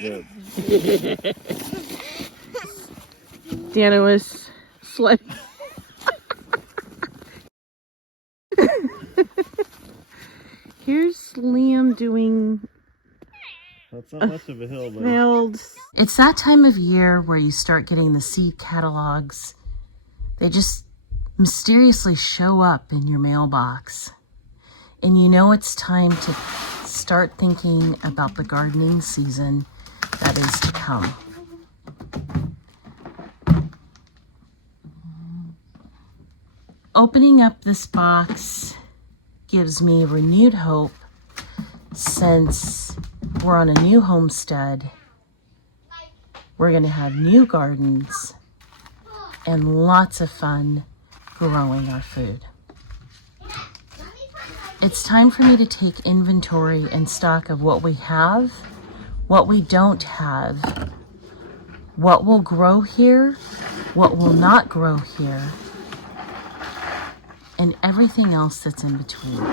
Good. Dana was sweating. Here's Liam doing That's not much of a hill, but fields. It's that time of year where you start getting the seed catalogs. They just mysteriously show up in your mailbox. And you know it's time to start thinking about the gardening season that is to come. Opening up this box gives me renewed hope since we're on a new homestead. We're going to have new gardens and lots of fun growing our food. It's time for me to take inventory and stock of what we have, what we don't have, what will grow here, what will not grow here, and everything else that's in between.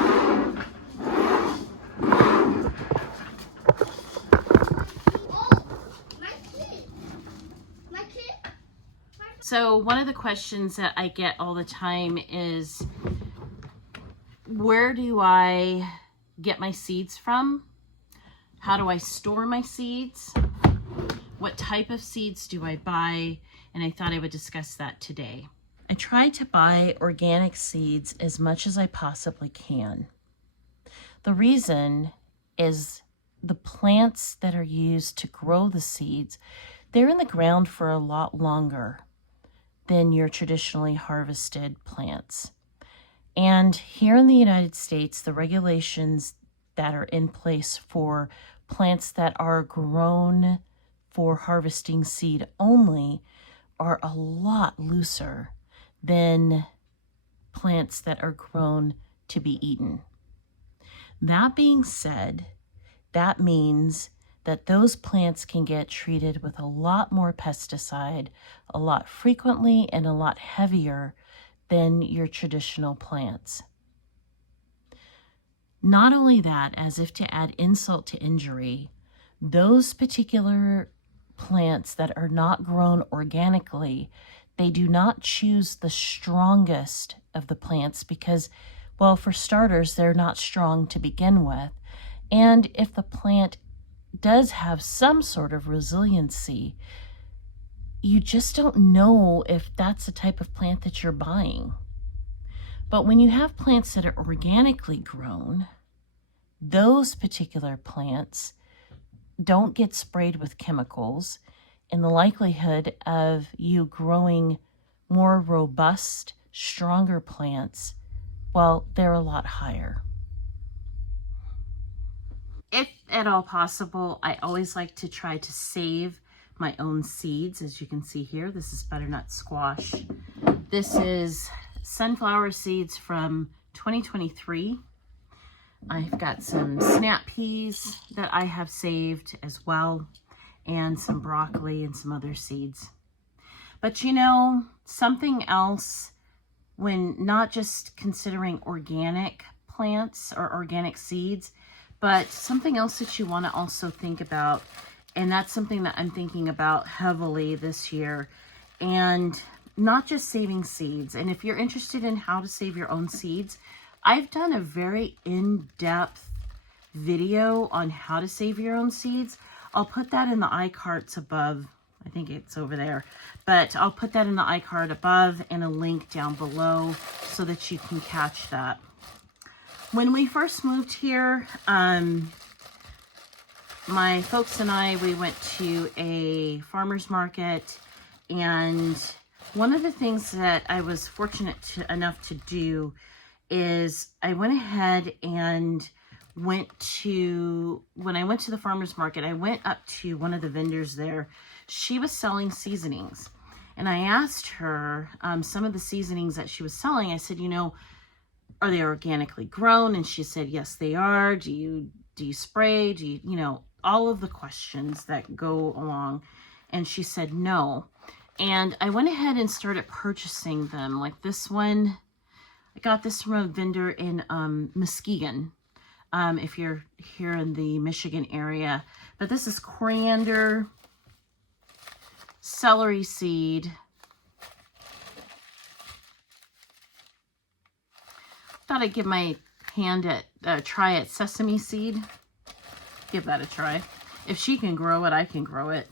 So one of the questions that I get all the time is, where do I get my seeds from? How do I store my seeds? What type of seeds do I buy? And I thought I would discuss that today. I try to buy organic seeds as much as I possibly can. The reason is the plants that are used to grow the seeds, they're in the ground for a lot longer than your traditionally harvested plants. And here in the United States, the regulations that are in place for plants that are grown for harvesting seed only are a lot looser than plants that are grown to be eaten. That being said, that means that those plants can get treated with a lot more pesticide, a lot frequently, and a lot heavier than your traditional plants. Not only that, as if to add insult to injury, those particular plants that are not grown organically, they do not choose the strongest of the plants because, well, for starters, they're not strong to begin with. And if the plant does have some sort of resiliency, you just don't know if that's the type of plant that you're buying. But when you have plants that are organically grown, those particular plants don't get sprayed with chemicals, and the likelihood of you growing more robust, stronger plants, well, they're a lot higher. If at all possible, I always like to try to save my own seeds. As you can see here, this is butternut squash. This is sunflower seeds from 2023. I've got some snap peas that I have saved as well, and some broccoli and some other seeds. But you know, something else, when not just considering organic plants or organic seeds, but something else that you want to also think about, and that's something that I'm thinking about heavily this year, and not just saving seeds. And if you're interested in how to save your own seeds, I've done a very in-depth video on how to save your own seeds. I'll put that in the iCards above. I think it's over there, but I'll put that in the iCard above and a link down below so that you can catch that. When we first moved here, my folks and I, we went to a farmer's market, and one of the things that I was fortunate enough to do is I went ahead and when I went to the farmer's market, I went up to one of the vendors there. She was selling seasonings, and I asked her some of the seasonings that she was selling. I said, you know, are they organically grown? And she said, yes, they are. Do you spray? Do you know, all of the questions that go along. And she said, no. And I went ahead and started purchasing them. Like this one, I got this from a vendor in Muskegon. if you're here in the Michigan area. But this is coriander, celery seed, thought I'd give my hand a try at sesame seed. Give that a try. If she can grow it, I can grow it.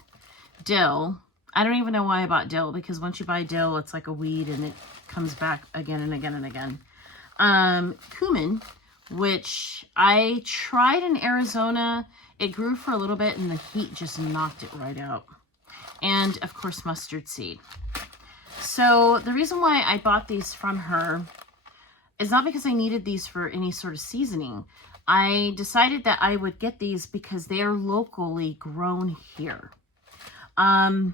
Dill. I don't even know why I bought dill, because once you buy dill, it's like a weed and it comes back again and again and again. Cumin, which I tried in Arizona. It grew for a little bit and the heat just knocked it right out. And of course, mustard seed. So the reason why I bought these from her is not because I needed these for any sort of seasoning. I decided that I would get these because they are locally grown here. And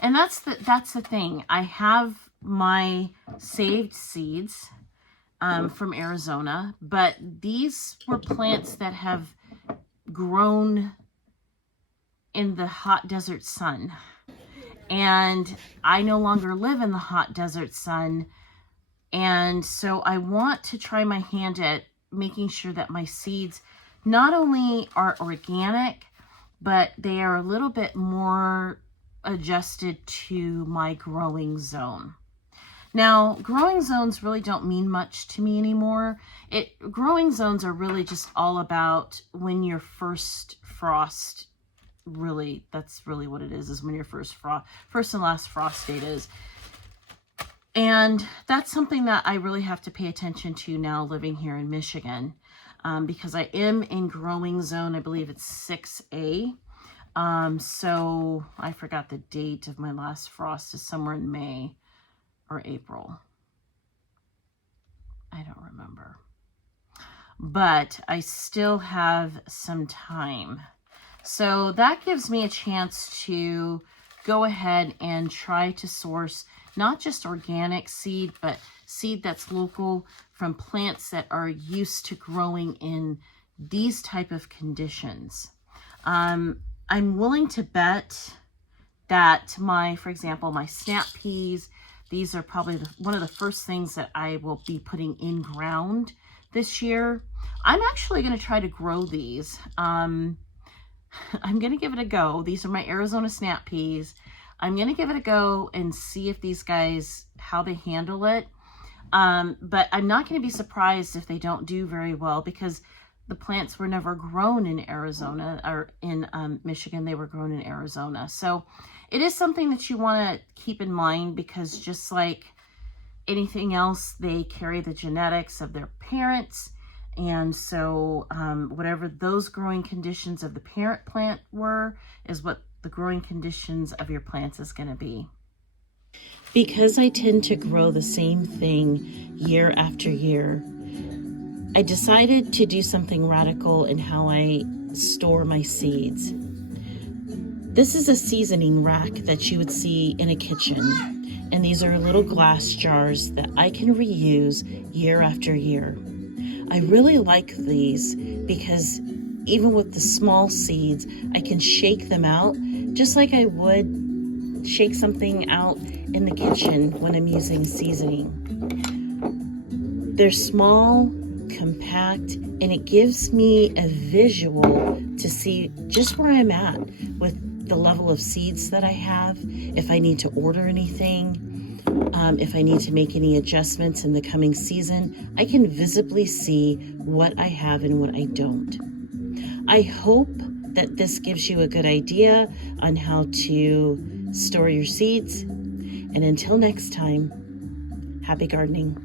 that's the thing. I have my saved seeds from Arizona, but these were plants that have grown in the hot desert sun. And I no longer live in the hot desert sun. And so I want to try my hand at making sure that my seeds not only are organic, but they are a little bit more adjusted to my growing zone. Now, growing zones really don't mean much to me anymore. Growing zones are really just all about when your first frost, really, that's really what it is when your first and last frost date is. And that's something that I really have to pay attention to now living here in Michigan, because I am in growing zone. I believe it's 6A. So I forgot the date of my last frost, is somewhere in May or April. I don't remember. But I still have some time. So that gives me a chance to go ahead and try to source not just organic seed, but seed that's local from plants that are used to growing in these type of conditions. I'm willing to bet that for example, my snap peas, these are probably one of the first things that I will be putting in ground this year. I'm actually going to try to grow these. I'm going to give it a go. These are my Arizona snap peas. I'm going to give it a go and see if these guys, how they handle it. But I'm not going to be surprised if they don't do very well, because the plants were never grown in Arizona or in Michigan. They were grown in Arizona. So it is something that you want to keep in mind, because just like anything else, they carry the genetics of their parents. And so whatever those growing conditions of the parent plant were is what the growing conditions of your plants is going to be. Because I tend to grow the same thing year after year, I decided to do something radical in how I store my seeds. This is a seasoning rack that you would see in a kitchen. And these are little glass jars that I can reuse year after year. I really like these because even with the small seeds, I can shake them out just like I would shake something out in the kitchen when I'm using seasoning. They're small, compact, and it gives me a visual to see just where I'm at with the level of seeds that I have, if I need to order anything, if I need to make any adjustments in the coming season. I can visibly see what I have and what I don't. I hope that this gives you a good idea on how to store your seeds. And until next time, happy gardening.